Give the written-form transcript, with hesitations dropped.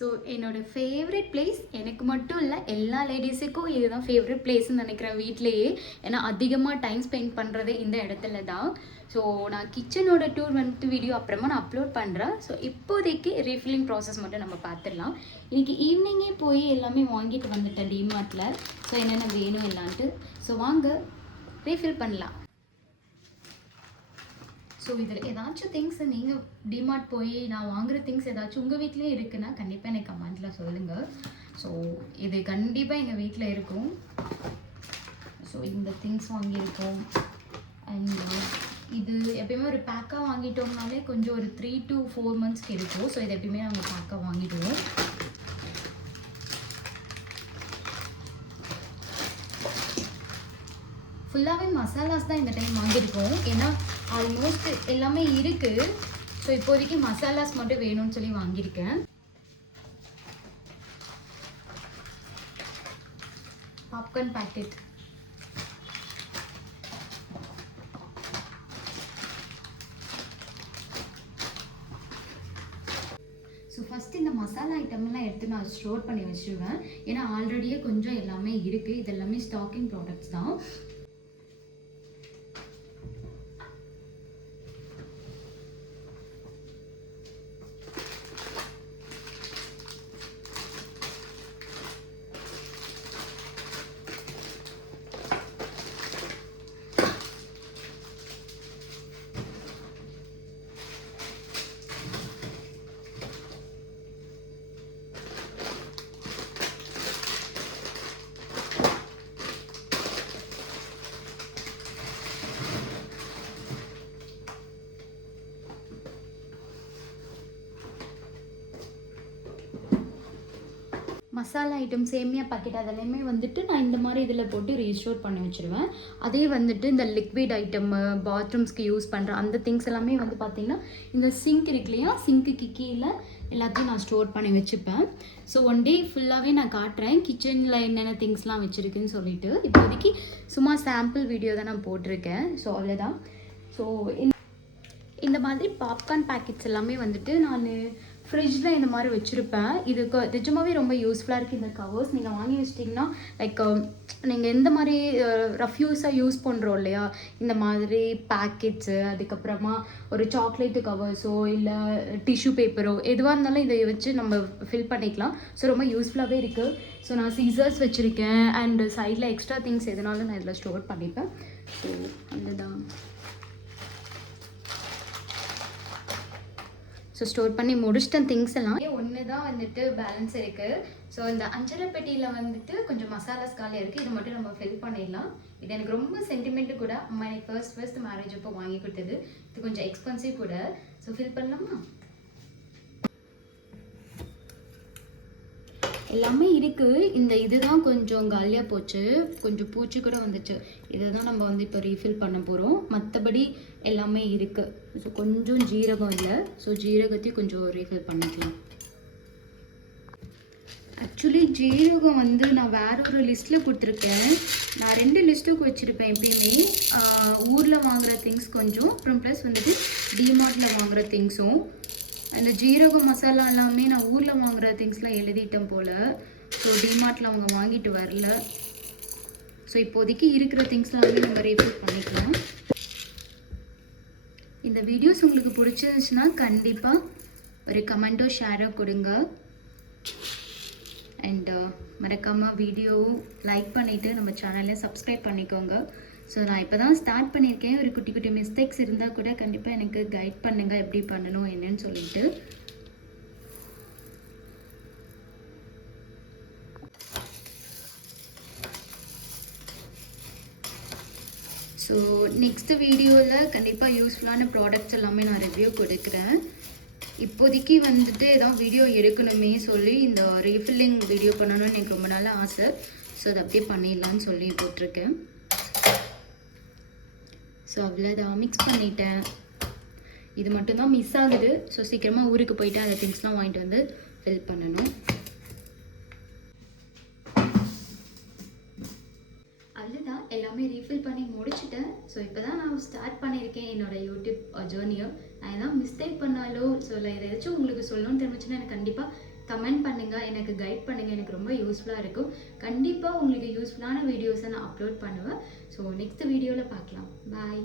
So என்னோடய favourite place எனக்கு மட்டும் இல்லை எல்லா லேடிஸுக்கும் இதுதான் ஃபேவரட் பிளேஸ்ன்னு நினைக்கிறேன் வீட்லேயே. ஏன்னா அதிகமாக டைம் ஸ்பெண்ட் பண்ணுறதே இந்த இடத்துல தான். ஸோ நான் கிச்சனோட டூர் வந்துட்டு வீடியோ அப்புறமா நான் அப்லோட் பண்ணுறேன். ஸோ இப்போதைக்கு ரீஃபில்லிங் ப்ராசஸ் மட்டும் நம்ம பார்த்துடலாம். இன்றைக்கி ஈவினிங்கே போய் எல்லாமே வாங்கிட்டு வந்துட்டேன் டிமார்ட்டில். ஸோ என்னென்ன வேணும் எல்லான்ட்டு. ஸோ வாங்க ரீஃபில் பண்ணலாம். ஸோ இதில் ஏதாச்சும் திங்ஸ் நீங்கள் டிமார்ட் போய் நான் வாங்குகிற திங்ஸ் ஏதாச்சும் உங்கள் வீட்டிலே இருக்குன்னா கண்டிப்பாக எனக்கு கமெண்ட்டில் சொல்லுங்கள். ஸோ இது கண்டிப்பாக எங்கள் வீட்டில் இருக்கும். ஸோ இந்த திங்ஸ் வாங்கியிருக்கோம். அண்ட் இது எப்பயுமே ஒரு பேக்காக வாங்கிட்டோம்னாலே கொஞ்சம் ஒரு 3 to 4 monthsக்கு இருக்கும். ஸோ இது எப்பயுமே நாங்கள் பேக்காக வாங்கிடுவோம். ஃபுல்லாகவே மசாலாஸ் தான் இந்த டைம் வாங்கியிருக்கோம். ஏன்னா ஆல்மோஸ்ட் எல்லாமே இருக்குது. ஸோ இப்போதைக்கு மசாலாஸ் மட்டும் வேணும்னு சொல்லி வாங்கியிருக்கேன். பாப்கார்ன் பேக்கெட், ஸோ ஃபஸ்ட்டு இந்த மசாலா ஐட்டம்லாம் எடுத்து நான் ஸ்டோர் பண்ணி வச்சுருவேன். ஏன்னா ஆல்ரெடியே கொஞ்சம் எல்லாமே இருக்குது. இது எல்லாமே ஸ்டாக்கிங் ப்ராடக்ட்ஸ் தான். மசாலா ஐட்டம், சேமியா பாக்கெட் அதெல்லாமே வந்துட்டு நான் இந்த மாதிரி இதில் போட்டு ரீஸ்டோர் பண்ணி வச்சுருவேன். அதே வந்துட்டு இந்த லிக்விட் ஐட்டம்மு, பாத்ரூம்ஸ்க்கு யூஸ் பண்ணுற அந்த திங்ஸ் எல்லாமே வந்து பார்த்திங்கன்னா இந்த சிங்க் இருக்கு இல்லையா, சிங்க்குக்கு கீழே எல்லாத்தையும் நான் ஸ்டோர் பண்ணி வச்சுப்பேன். ஸோ ஒன் டே ஃபுல்லாகவே நான் காட்டுறேன் கிச்சனில் என்னென்ன திங்ஸ்லாம் வச்சுருக்குன்னு சொல்லிட்டு. இப்போதைக்கு சும்மா சாம்பிள் வீடியோ தான் நான் போட்டிருக்கேன். ஸோ அவ்வளோதான். ஸோ இந்த மாதிரி பாப்கார்ன் பேக்கெட்ஸ் எல்லாமே வந்துட்டு நான் ஃப்ரிட்ஜில் இந்த மாதிரி வச்சுருப்பேன். இதுக்கு நிஜமாகவே ரொம்ப யூஸ்ஃபுல்லாக இருக்குது இந்த கவர்ஸ். நீங்கள் வாங்கி வச்சிட்டிங்கன்னா லைக் நீங்கள் எந்த மாதிரி ரஃப்யூஸாக யூஸ் பண்ணுறோம் இல்லையா, இந்த மாதிரி பேக்கெட்ஸு, அதுக்கப்புறமா ஒரு சாக்லேட்டு கவர்ஸோ இல்லை டிஷ்யூ பேப்பரோ எதுவாக இருந்தாலும் இதை வச்சு நம்ம ஃபில் பண்ணிக்கலாம். ஸோ ரொம்ப யூஸ்ஃபுல்லாகவே இருக்குது. ஸோ நான் சீசர்ஸ் வச்சுருக்கேன். அண்டு சைடில் எக்ஸ்ட்ரா திங்ஸ் எதுனாலும் நான் இதில் ஸ்டோர் பண்ணிப்பேன். ஸோ அதுதான். ஸோ ஸ்டோர் பண்ணி முடிச்சிட்டேன் திங்ஸ் எல்லாம். ஒன்று தான் வந்துட்டு பேலன்ஸ் இருக்குது. ஸோ இந்த அஞ்சரை பெட்டியில் வந்துட்டு கொஞ்சம் மசாலாஸ் காலியாக இருக்குது. இது மட்டும் நம்ம ஃபில் பண்ணிடலாம். இது எனக்கு ரொம்ப சென்டிமெண்ட்டு கூட. அம்மா எனக்கு ஃபர்ஸ்ட் மேரேஜ் அப்போ வாங்கி கொடுத்தது. இது கொஞ்சம் எக்ஸ்பென்சிவ் கூட. ஸோ ஃபில் பண்ணலாமா? எல்லாமே இருக்குது. இந்த இதுதான் கொஞ்சம் காலியாக போச்சு, கொஞ்சம் பூச்சி கூட வந்துச்சு. இதை தான் நம்ம வந்து இப்போ ரீஃபில் பண்ண போகிறோம். மற்றபடி எல்லாமே இருக்குது. ஸோ கொஞ்சம் ஜீரகம் இல்லை. ஸோ ஜீரகத்தையும் கொஞ்சம் ரீஃபில் பண்ணிக்கலாம். ஆக்சுவலி ஜீரகம் வந்து நான் வேற ஒரு லிஸ்ட்டில் கொடுத்துருக்கேன். நான் 2 லிஸ்ட்டுக்கு வச்சுருப்பேன் எப்பயுமே. ஊரில் வாங்குகிற திங்ஸ் கொஞ்சம், அப்புறம் ப்ளஸ் வந்துட்டு டிமார்ட்டில் வாங்குகிற திங்ஸும். அந்த ஜீரக மசாலா எல்லாமே நான் ஊரில் வாங்குகிற திங்ஸ்லாம் எழுதிட்டேன் போல். ஸோ டிமார்ட்டில் அவங்க வாங்கிட்டு வரல. ஸோ இப்போதைக்கு இருக்கிற திங்ஸ்லாமே நம்ம ரீஃபில் பண்ணிக்கலாம். இந்த வீடியோஸ் உங்களுக்கு பிடிச்சிருந்துச்சுன்னா கண்டிப்பாக ஒரு கமெண்ட்டோ ஷேரோ கொடுங்க. அண்டு மறக்காமல் வீடியோவும் லைக் பண்ணிவிட்டு நம்ம சேனலை சப்ஸ்கிரைப் பண்ணிக்கோங்க. ஸோ நான் இப்போ தான் ஸ்டார்ட் பண்ணியிருக்கேன். ஒரு குட்டி குட்டி மிஸ்டேக்ஸ் இருந்தால் கூட கண்டிப்பாக எனக்கு கைட் பண்ணுங்கள் எப்படி பண்ணணும் என்னன்னு சொல்லிட்டு. ஸோ நெக்ஸ்ட் வீடியோவில் கண்டிப்பாக யூஸ்ஃபுல்லான ப்ராடக்ட்ஸ் எல்லாமே நான் ரிவ்யூ கொடுக்குறேன். இப்போதைக்கு வந்துட்டு ஏதாவது வீடியோ எடுக்கணுமே சொல்லி இந்த ரீஃபில்லிங் வீடியோ பண்ணணும்னு எனக்கு ரொம்ப நாள் ஆசை. ஸோ அதை அப்படியே பண்ணிடலான்னு சொல்லி போட்டிருக்கேன். ஸோ அவ்வளோதான், மிக்ஸ் பண்ணிட்டேன். இது மட்டும்தான் மிஸ் ஆகுது. ஸோ சீக்கிரமாக ஊருக்கு போயிட்டு அந்த திங்ஸ்லாம் வாங்கிட்டு வந்து ஃபில் பண்ணணும். அவ்வளோதான், எல்லாமே ரீஃபில் பண்ணி முடிச்சுட்டேன். ஸோ இப்போ தான் நான் ஸ்டார்ட் பண்ணியிருக்கேன் என்னோடய யூடியூப் ஜேர்னியை. நான் எதாவது மிஸ்டேக் பண்ணாலோ ஸோ இல்லை ஏதாச்சும் உங்களுக்கு சொல்லணும்னு தெரிஞ்சுன்னா எனக்கு கண்டிப்பாக கமெண்ட் பண்ணுங்கள், எனக்கு கைட் பண்ணுங்கள். எனக்கு ரொம்ப யூஸ்ஃபுல்லாக இருக்கும். கண்டிப்பாக உங்களுக்கு யூஸ்ஃபுல்லான வீடியோஸை நான் அப்லோட் பண்ணுவேன். ஸோ நெக்ஸ்ட் வீடியோவில் பார்க்கலாம். பாய்.